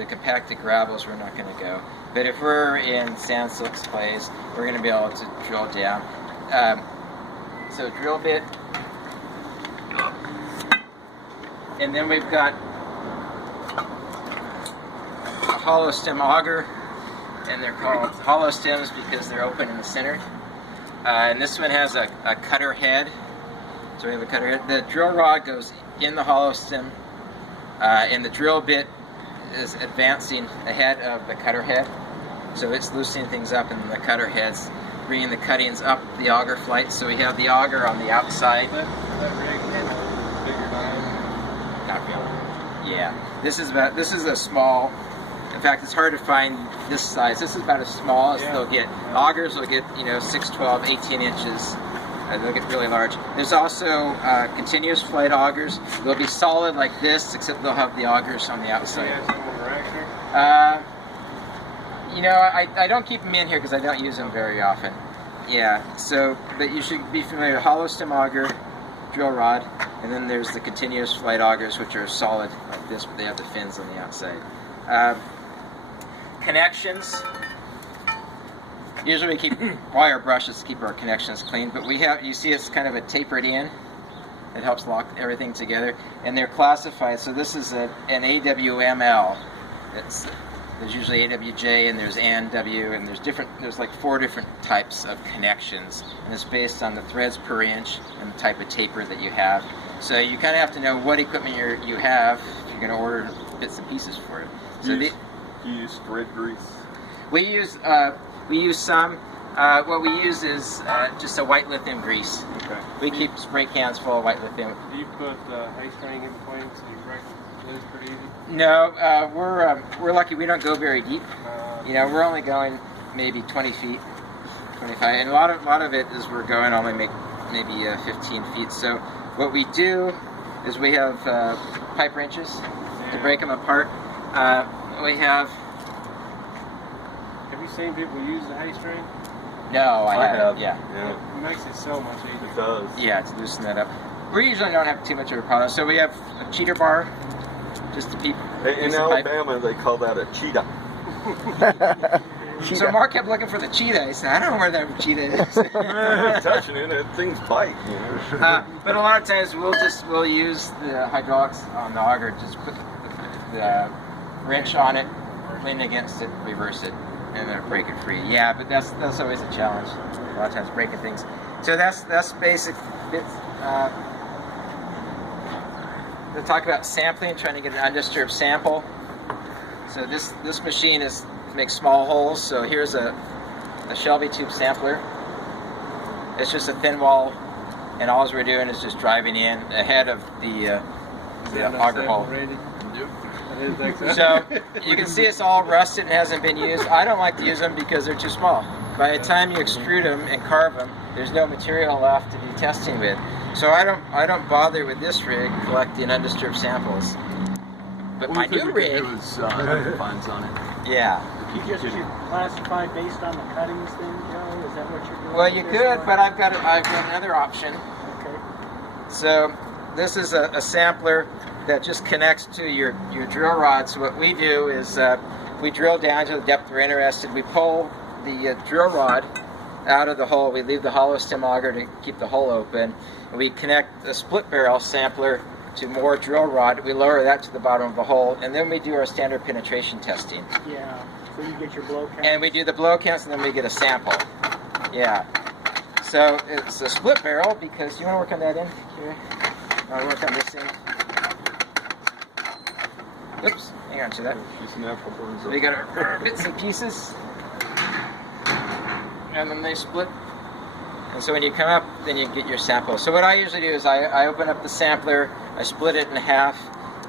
to compacted gravels, we're not going to go. But if we're in sand, silts, clays, we're going to be able to drill down. So drill bit, and then we've got a hollow stem auger, and they're called hollow stems because they're open in the center. And this one has a cutter head. So we have a cutter head. The drill rod goes in the hollow stem, and the drill bit is advancing ahead of the cutter head. So it's loosening things up, and the cutter head's bringing the cuttings up the auger flight. So we have the auger on the outside. That rig has a bigger diameter. Not really. Yeah. This is a small. In fact, it's hard to find this size. This is about as small as they'll get. Augers will get, 6, 12, 18 inches. They'll get really large. There's also continuous flight augers. They'll be solid like this, except they'll have the augers on the outside. I don't keep them in here because I don't use them very often. Yeah, so, but you should be familiar with hollow stem auger, drill rod, and then there's the continuous flight augers, which are solid like this, but they have the fins on the outside. Connections. Usually we keep wire brushes to keep our connections clean, but we have, you see it's kind of a tapered in. It helps lock everything together, and they're classified. So this is an AWML. There's usually AWJ, and there's ANW, and there's like 4 different types of connections, and it's based on the threads per inch and the type of taper that you have. So you kind of have to know what equipment you have if you're going to order bits and pieces for it. So do you use thread grease? We use some. What we use is just a white lithium grease. Okay. We keep spray cans full of white lithium. Do you put hay string in between so you break it loose pretty easy? No, we're lucky we don't go very deep. We're only going maybe 20 feet, 25, and a lot of it is we're going only maybe 15 feet. So what we do is we have pipe wrenches to break them apart. We have. Have you seen people use the hay string? No, I haven't. Yeah. It makes it so much easier. It does. Yeah, to loosen that up. We usually don't have too much of a problem. So we have a cheater bar, just to keep. In Alabama, they call that a cheetah. So Mark kept looking for the cheetah. He said, "I don't know where that cheetah is." Touching it, things bite. But a lot of times we'll use the hydraulics on the auger, just put the wrench on it, lean against it, reverse it, and then break it free. Yeah, but that's always a challenge. A lot of times breaking things. So that's basic bits. We'll talk about sampling, trying to get an undisturbed sample. So this machine makes small holes. So here's a Shelby tube sampler. It's just a thin wall, and all we're doing is just driving in ahead of the auger hole. So you can see it's all rusted and hasn't been used. I don't like to use them because they're too small. By the time you extrude them and carve them, there's no material left to be testing with. So I don't bother with this rig collecting undisturbed samples. But my new rig, fines on it. yeah. You just classify based on the cuttings then, Joe? Is that what you're doing? Well, you could, but I've got another option. Okay. So this is a sampler that just connects to your drill rod. So what we do is we drill down to the depth we're interested. We pull the drill rod out of the hole. We leave the hollow stem auger to keep the hole open. And we connect a split barrel sampler to more drill rod. We lower that to the bottom of the hole, and then we do our standard penetration testing. Yeah. So you get your blow count. And we do the blow counts, and then we get a sample. Yeah. So it's a split barrel because you want to work on that end here. I want to work on this end. Oops, hang on to that. So we got our bits and pieces, and then they split. And so when you come up, then you get your sample. So what I usually do is I open up the sampler, I split it in half.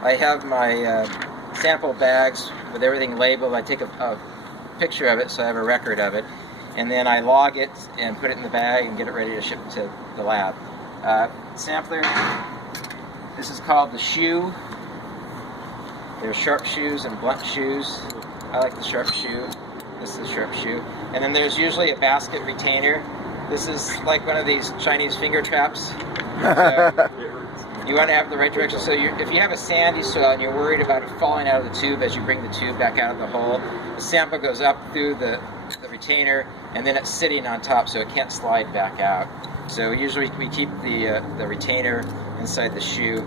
I have my sample bags with everything labeled. I take a picture of it so I have a record of it. And then I log it and put it in the bag and get it ready to ship to the lab. Sampler, this is called the shoe. There's sharp shoes and blunt shoes. I like the sharp shoe. This is the sharp shoe. And then there's usually a basket retainer. This is like one of these Chinese finger traps. So, You want to have the right direction. So if you have a sandy soil and you're worried about it falling out of the tube as you bring the tube back out of the hole, the sample goes up through the retainer, and then it's sitting on top, so it can't slide back out. So usually we keep the retainer inside the shoe,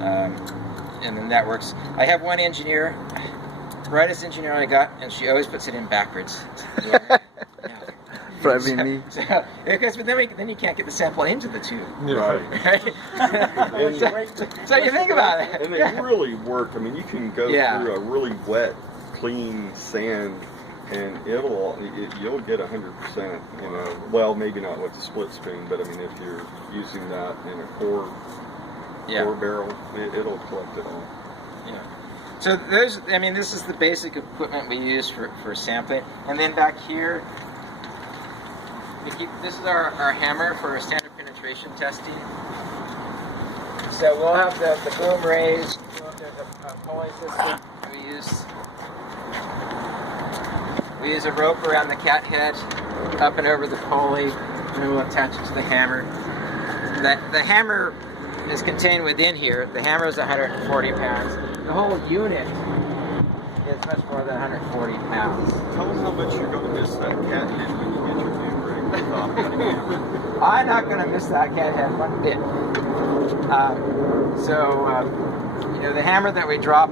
and then that works. I have one engineer, brightest engineer I got, and she always puts it in backwards. Probably me. Because but then you can't get the sample into the tube. Right. So you think about it. And they really work. I mean, you can go through a really wet, clean sand, and you'll get 100%. You know, well, maybe not with the split spoon, but I mean, if you're using that in a core barrel, it'll collect it all. Yeah. So this is the basic equipment we use for sampling, and then back here. This is our hammer for standard penetration testing. So we'll have the boom raised, we'll have the pulley system. We use a rope around the cat head, up and over the pulley, and then we'll attach it to the hammer. The hammer is contained within here. The hammer is 140 pounds. The whole unit is much more than 140 pounds. Tell us how much you're going to miss that cat head when you get your new rig. I'm not going to miss that cat head one bit. The hammer that we drop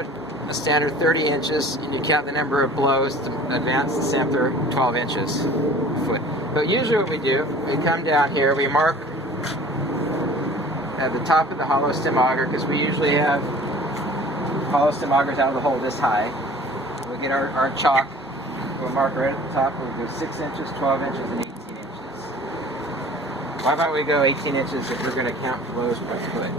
it a standard 30 inches, and you count the number of blows to advance the sampler 12 inches a foot. But usually what we do, we come down here, we mark at the top of the hollow stem auger, because we usually have hollow stem augers out of the hole this high. We'll get our chalk. We'll mark right at the top. We'll go 6 inches, 12 inches, and 18 inches. Why don't we go 18 inches if we're going to count blows per foot?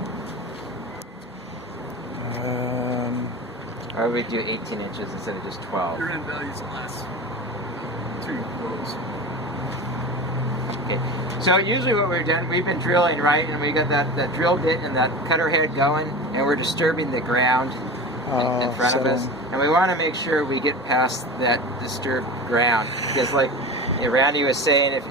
Why would we do 18 inches instead of just 12? Your end values last 2 blows. Okay. So usually what we've been drilling, right, and we got that drill bit and that cutter head going, and we're disturbing the ground in front of us, and we want to make sure we get past that disturbed ground, because like Randy was saying, if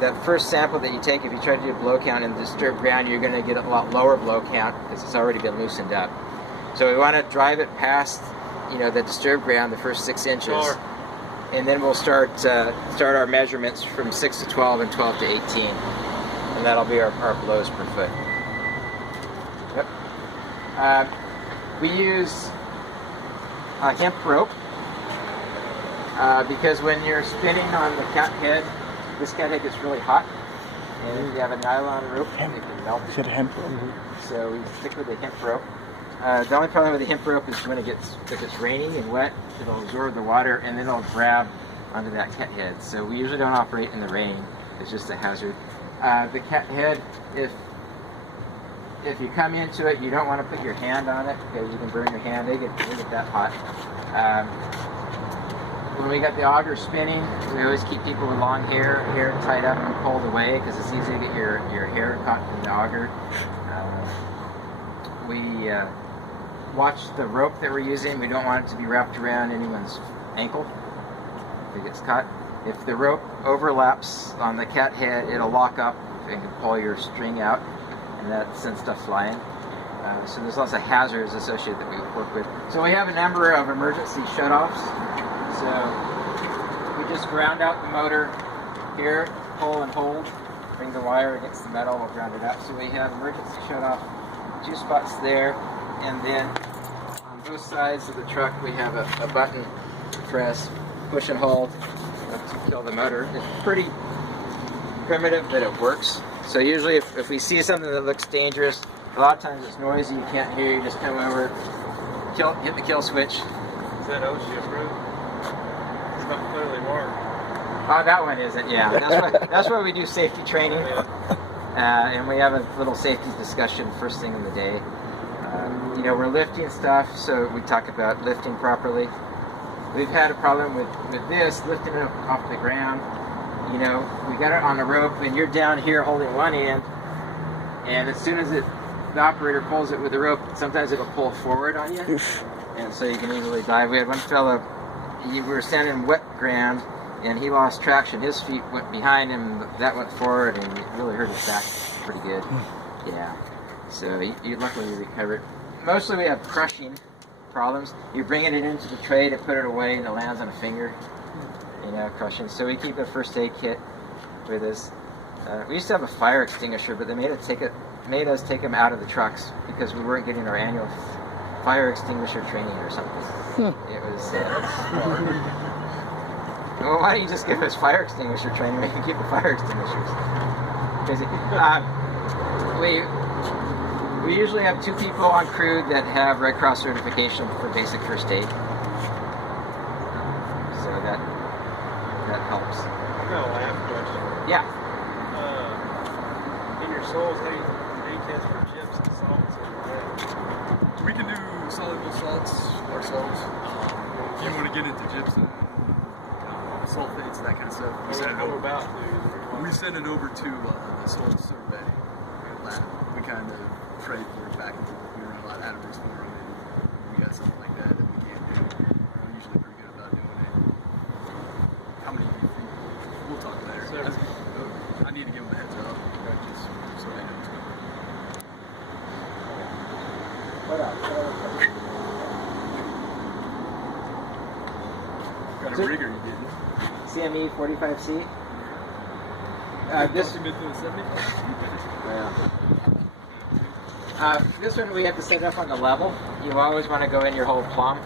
that first sample that you take, if you try to do a blow count in the disturbed ground, you're going to get a lot lower blow count because it's already been loosened up. So we want to drive it past the disturbed ground, the first 6 inches. Sure. And then we'll start our measurements from 6 to 12 and 12 to 18, and that'll be our blows per foot. Yep. We use a hemp rope because when you're spinning on the cat head, this cat head gets really hot, and if you have a nylon rope, it can melt. Is it hemp rope? So we stick with the hemp rope. The only problem with the hemp rope is when if it's rainy and wet, it'll absorb the water and then it'll grab onto that cat head. So we usually don't operate in the rain. It's just a hazard. The cat head, if you come into it, you don't want to put your hand on it because you can burn your hand. They get that hot. When we got the auger spinning, we always keep people with long hair tied up and pulled away because it's easy to get your hair caught in the auger. We watch the rope that we're using. We don't want it to be wrapped around anyone's ankle if it gets caught. If the rope overlaps on the cat head, it'll lock up and can pull your string out, and that sends stuff flying. So there's lots of hazards associated that we work with. So we have a number of emergency shutoffs. So we just ground out the motor here, pull and hold, bring the wire against the metal, we'll ground it out. So we have emergency shutoff, 2 spots there, and then on both sides of the truck we have a button to press, push and hold to kill the motor. It's pretty primitive, but it works. So usually if we see something that looks dangerous, a lot of times it's noisy, you can't hear, you just come over, hit the kill switch. Is that OSHA approved? It's not clearly marked. Oh, that one isn't, yeah. That's why we do safety training. And we have a little safety discussion first thing in the day. We're lifting stuff, so we talk about lifting properly. We've had a problem with this, lifting it off the ground. We got it on a rope, and you're down here holding one end, and as soon as the operator pulls it with the rope, sometimes it'll pull forward on you, and so you can easily dive. We had one fellow, we were standing in wet ground, and he lost traction. His feet went behind him, that went forward, and it really hurt his back. pretty good. Yeah. So you luckily recovered. Mostly we have crushing problems. You're bringing it into the tray to put it away and it lands on a finger. You know, crushing. So we keep a first aid kit with us. We used to have a fire extinguisher, but they made us take them out of the trucks because we weren't getting our annual fire extinguisher training or something. It was. Well, why don't you just give us fire extinguisher training? We can keep the fire extinguishers. Crazy. We usually have 2 people on crew that have Red Cross certification for basic first aid. So that helps. I've got a last question. Yeah. In your soils, how do you test for chips and salts and that? We can do soluble salts ourselves. If you want to get into gypsum, sulfates, that kind of stuff, We send it over to the soil survey lab. We kind of trade for it back and forth. We run a lot of additives for them, and we got something like that we can't do. We're usually pretty good about doing it. How many do you think? We'll talk later. I need to give them a heads up, just so they know what's going on. What else? Got a rigger you getting? CME 45C. This one we have to set up on the level. You always want to go in your whole plumb.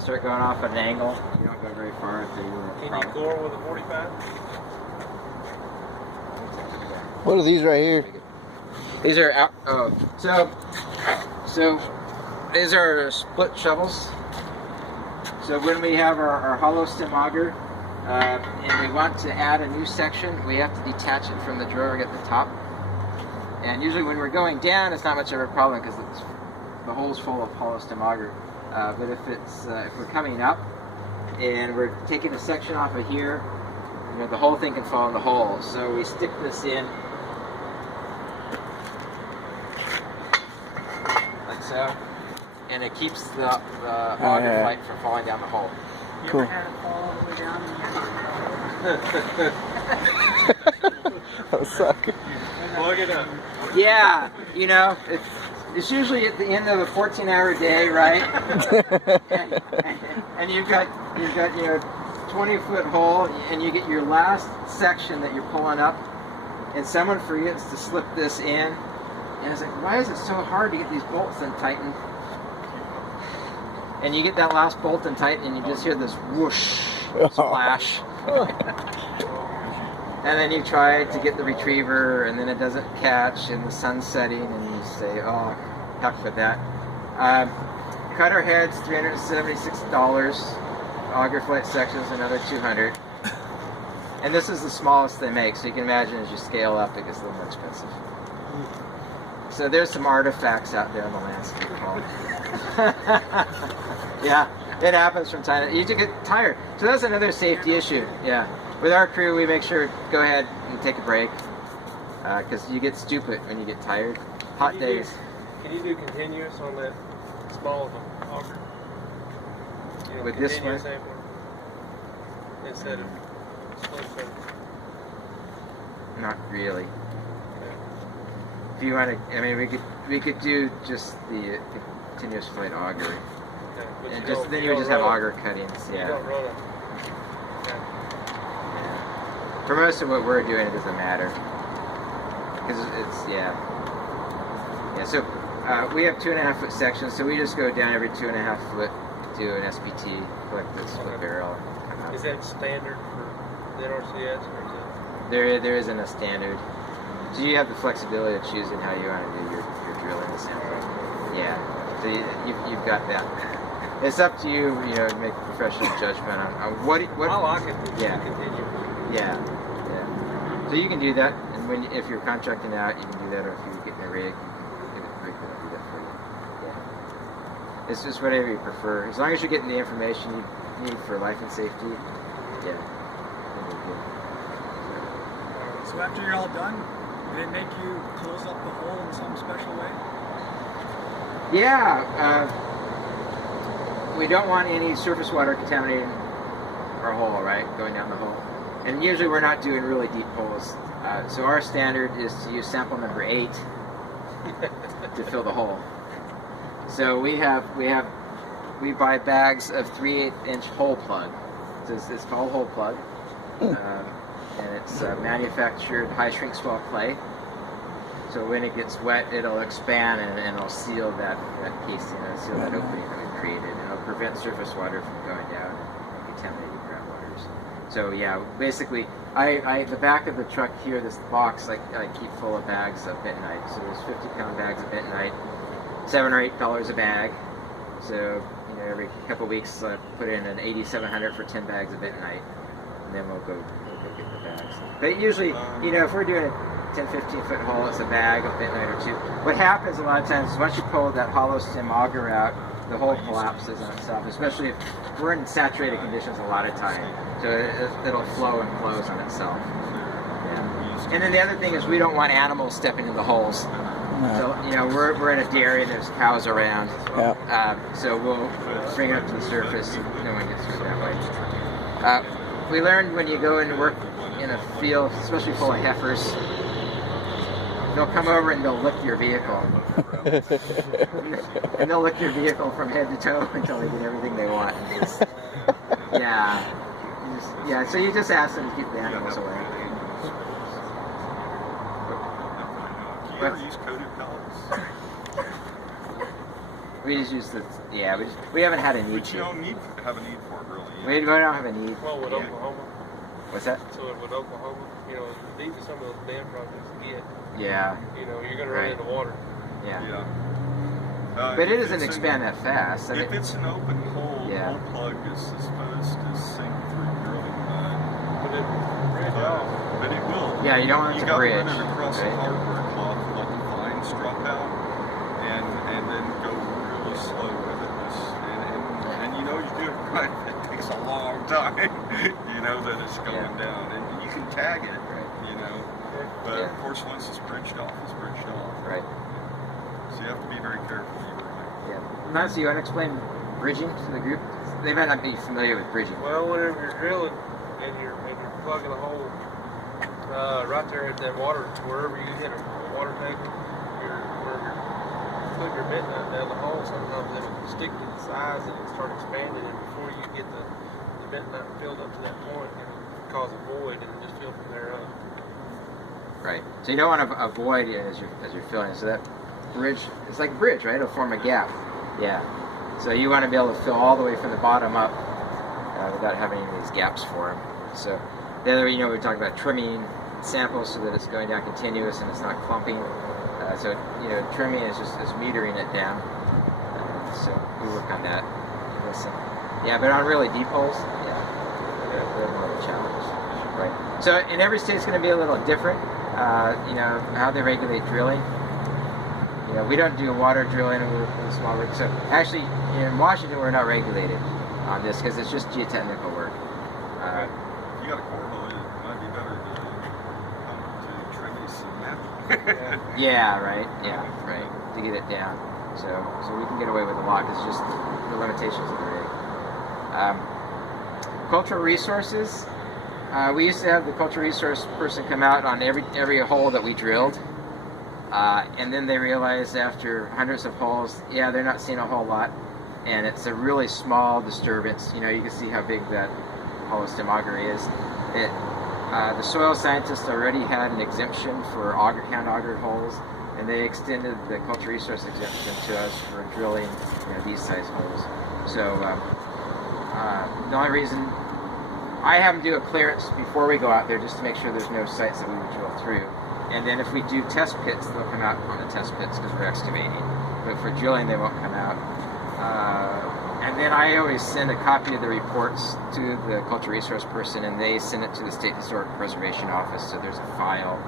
Start going off at an angle. You don't go very far until you. Can you core with a 45? What are these right here? These are out. Oh, so these are split shovels. So when we have our hollow stem auger, and we want to add a new section, we have to detach it from the drawer at the top. And usually when we're going down, it's not much of a problem because the hole's full of hollow stem auger. But if we're coming up and we're taking a section off of here, you know, the whole thing can fall in the hole. So we stick this in like so, and it keeps the auger pipe from falling down the hole. You Cool. ever had it fall all the way down and Oh, suck. Plug it up. Yeah, you know, it's usually at the end of a 14-hour day, right? and you've got your 20-foot hole, and you get your last section that you're pulling up, and someone forgets to slip this in, and it's like, why is it so hard to get these bolts untightened? And you get that last bolt untightened, and you just hear this whoosh splash. And then you try to get the retriever, and then it doesn't catch, and the sun's setting, and you say, oh, heck with that. Cutter heads, $376. Auger flight sections, another $200. And this is the smallest they make, so you can imagine as you scale up, it gets a little more expensive. So there's some artifacts out there in the landscape. Yeah, it happens from time to time. You just get tired. So that's another safety issue. Yeah. With our crew, we make sure go ahead and take a break because you get stupid when you get tired. Hot days. Can you do continuous on that small of an auger? You know, With this one? Instead of split circuit. Not really. If you want to, I mean, we could do just the continuous flight auger, Okay, but and you then you would just have run- auger cuttings. You Yeah. don't run it. For most of what we're doing, it doesn't matter because it's So we have 2.5-foot sections, so we just go down every 2.5 foot, do an SPT, collect the split barrel. And come out. Is that standard for the NRCS, or is it? There isn't a standard. So you have the flexibility of choosing how you want to do your drilling and sampling. Yeah. So you've got that. It's up to you, you know, to make a professional judgment on what. I like it. Yeah. Continue. Yeah. So you can do that, and if you're contracting out, you can do that, or if you're getting a rig, you can get a rig that'll do that for you. Yeah. It's just whatever you prefer. As long as you're getting the information you need for life and safety, yeah. Then you're good. So after you're all done, did it make you close up the hole in some special way? Yeah, we don't want any surface water contaminating our hole, right? Going down the hole. And usually we're not doing really deep holes. So our standard is to use sample number 8 to fill the hole. So we buy bags of 3/8-inch hole plug. So it's called hole plug, and it's manufactured high shrink swell clay. So when it gets wet, it'll expand and it'll seal that casing, and seal that opening that we created, and it'll prevent surface water from going down and contaminating groundwaters. So yeah, basically, the back of the truck here, this box, I keep full of bags of bentonite. So there's 50-pound bags of bentonite, $7 or $8 a bag. So every couple of weeks, I put in an 8,700 for 10 bags of bentonite, and then we'll go get the bags. But usually, if we're doing a 10, 15-foot hole, it's a bag of bentonite or 2. What happens a lot of times is once you pull that hollow stem auger out, the hole collapses on itself, especially if we're in saturated conditions a lot of time. So it'll flow and close on itself. Yeah. And then the other thing is we don't want animals stepping in the holes. So, we're in a dairy and there's cows around. Yeah. So we'll bring it up to the surface and no one gets hurt that way. We learned when you go into work in a field, especially full of heifers, they'll come over and they'll lick your vehicle. And they'll lick your vehicle from head to toe until they get everything they want. So you just ask them to keep the animals away. Do you ever use coated pellets? We just use we haven't had a need But you don't have a need for it, really. We don't have a need. Well, with Oklahoma. What's that? So with Oklahoma, these are some of those dam projects to get. Yeah. You're going to run into water. Yeah. But it doesn't expand that fast. If it's an open hole, the hole plug is supposed to sink through drilling mud. But it will. Yeah, you don't want it to bridge. You got to run it across the hardware cloth and let the fines drop out, and then go really slow with it. And you do it right. It takes a long time. That it's going down, and you can tag it. But of course, once it's bridged off, it's bridged off. Right. So you have to be very careful. Yeah. Nancy, you want to explain bridging to the group? They might not be familiar with bridging. Well, whenever you're drilling and you're plugging a hole right there at that water, wherever you hit a water tank, wherever you're putting your bentonite down the hole, sometimes it will stick to the sides and it start expanding, and before you get the bentonite filled up to that point, it will cause a void and just fill from there up. Right. So you don't want to avoid it as you're filling. So that bridge, it's like a bridge, right? It'll form a gap. Yeah. So you want to be able to fill all the way from the bottom up without having any of these gaps for them. So the other, we're talking about trimming samples so that it's going down continuous and it's not clumping. Trimming is just metering it down. So we work on that. Yeah, but on really deep holes, they're more of a challenge. Right. So in every state, it's going to be a little different. How they regulate drilling. We don't do water drilling with small rigs. So actually, in Washington, we're not regulated on this because it's just geotechnical work. You got a cornhole, it might be better to trim these some Yeah, right. Yeah, right. To get it down. So we can get away with a lot. It's just the limitations of the rig. Cultural resources. We used to have the cultural resource person come out on every hole that we drilled. And then they realized after hundreds of holes, they're not seeing a whole lot. And it's a really small disturbance. You can see how big that hollow stem auger is. The soil scientists already had an exemption for hand augered holes, and they extended the cultural resource exemption to us for drilling these size holes. So the only reason I have them do a clearance before we go out there just to make sure there's no sites that we would drill through. And then if we do test pits, they'll come out on the test pits because we're excavating. But for drilling, they won't come out. And then I always send a copy of the reports to the cultural resource person, and they send it to the State Historic Preservation Office. So there's a file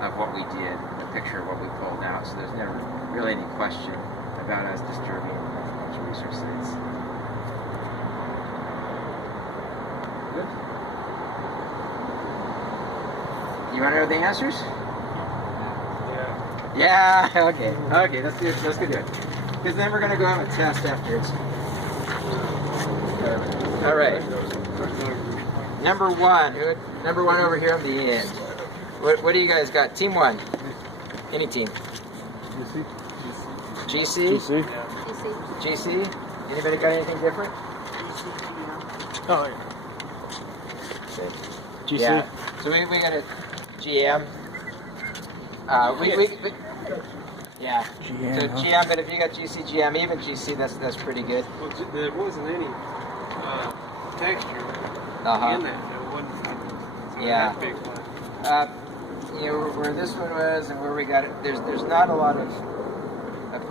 of what we did, a picture of what we pulled out. So there's never really any question about us disturbing cultural resource sites. Good. You want to know the answers? Yeah. Okay. Let's do it. Let's go do it. Because then we're gonna go have a test afterwards. All right. Number one over here on the end. What do you guys got? Team 1. Any team. GC? GC? GC? Anybody got anything different? Oh, yeah. GC? Yeah. So we got a GM. Yeah. GM, So huh? GM, but if you got GC, GM, even GC, that's pretty good. Well, there wasn't any texture Uh-huh. in that. It wasn't. So Yeah. that big one. You know, where this one was and where we got it, there's not a lot of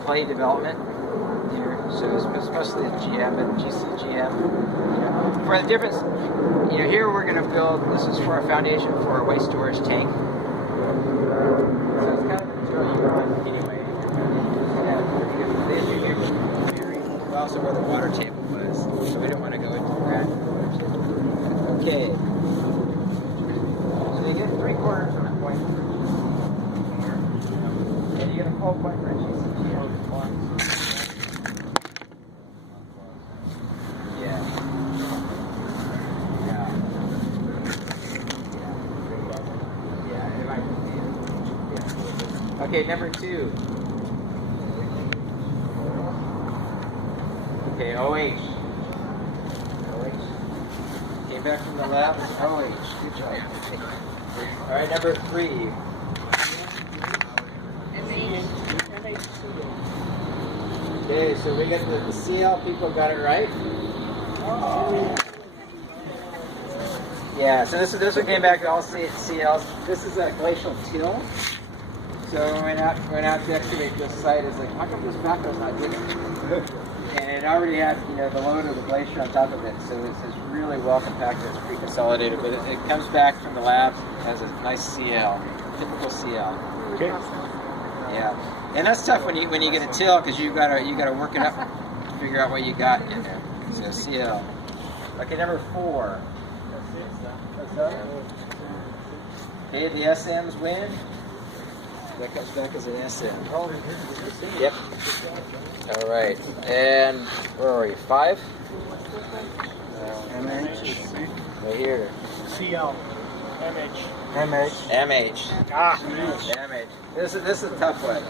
clay development here, so it's mostly a GM and GC GM. For the difference, you know, here we're going to build, this is for a foundation for a waste storage tank. So it's kind of the material you want anyway. Yeah, also where the water table was, so we don't want to go into that. Okay. So you get 3/4 on a point. And you get a full point for a GCGM. Yeah. Yeah. Yeah, it might be. Yeah. Okay, number 2. Okay, OH. Came back from the lab, it's OH. Good job. All right, number 3. Okay, so we got the CL people got it right. Yeah, so this one came back all CLs. This is a glacial till. So when we went out to excavate this site, it's like, how come this backhoe's not digging? And it already had, you know, the load of the glacier on top of it, so it's really well compacted. It's pre-consolidated, but it comes back from the lab as a nice CL, typical CL. Okay. Yeah, and that's tough when you get a till because you gotta work it up to figure out what you got in there. So CL. Okay, number 4. Okay, the SMs win. That comes back as an SM. Yep. All right, and where are you? 5. MH. Right here. CL. MH. MH. MH. Ah. MH. This is a tough one.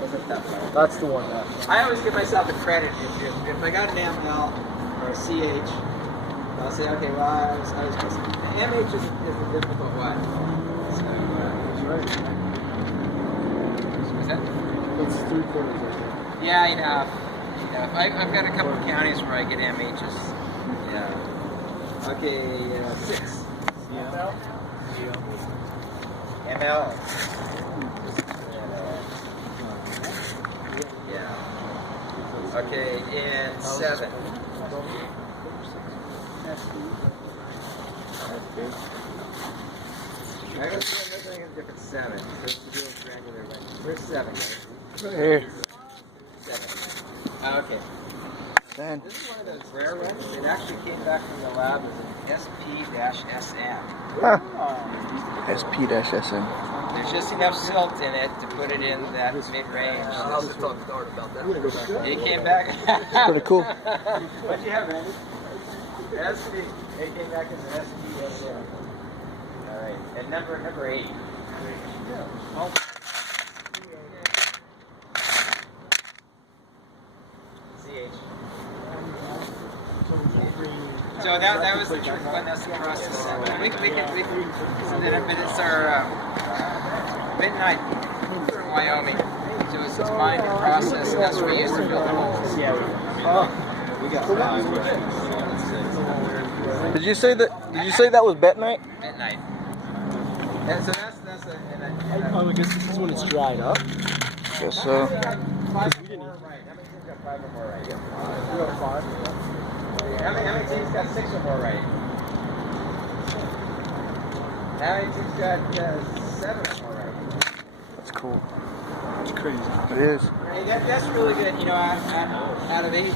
This is a tough one. That's the one. I always give myself the credit if I got an ML or a CH, I'll say, okay, well, I was MH is a difficult one. So, was that? It's 3/4. Yeah, you know, I've got a couple of counties where I get MHs. Yeah. Okay, 6. ML. Yeah. Okay, and 7. I was doing a different 7. So it's a real granular one. Where's 7, guys? Here. 7. Okay. Then. This is one of those rare ones. It actually came back from the lab as an SP-SM. Huh. SP-SM. There's just enough silt in it to put it in that mid-range. How's it talk start about that? It came back. Pretty cool. What'd you have, Randy? SP. It came back as an SP-SM. All right. And number 8. CH. So that was the trick one. That's the process. We can so then it's our midnight from Wyoming. So it's mined and processed, and that's what we use to build the holes. Yeah. We got 5. Did you say that was bentonite? Midnight. And so that's Oh, I guess this is when it's dried up. Guess so. 5 or more right. How many teams got 5 or more right? We got 5. How many teams got 6 or more right? How many teams got 7 or more right? That's cool. It's crazy. It is. Hey, that's really good. You know, out of 8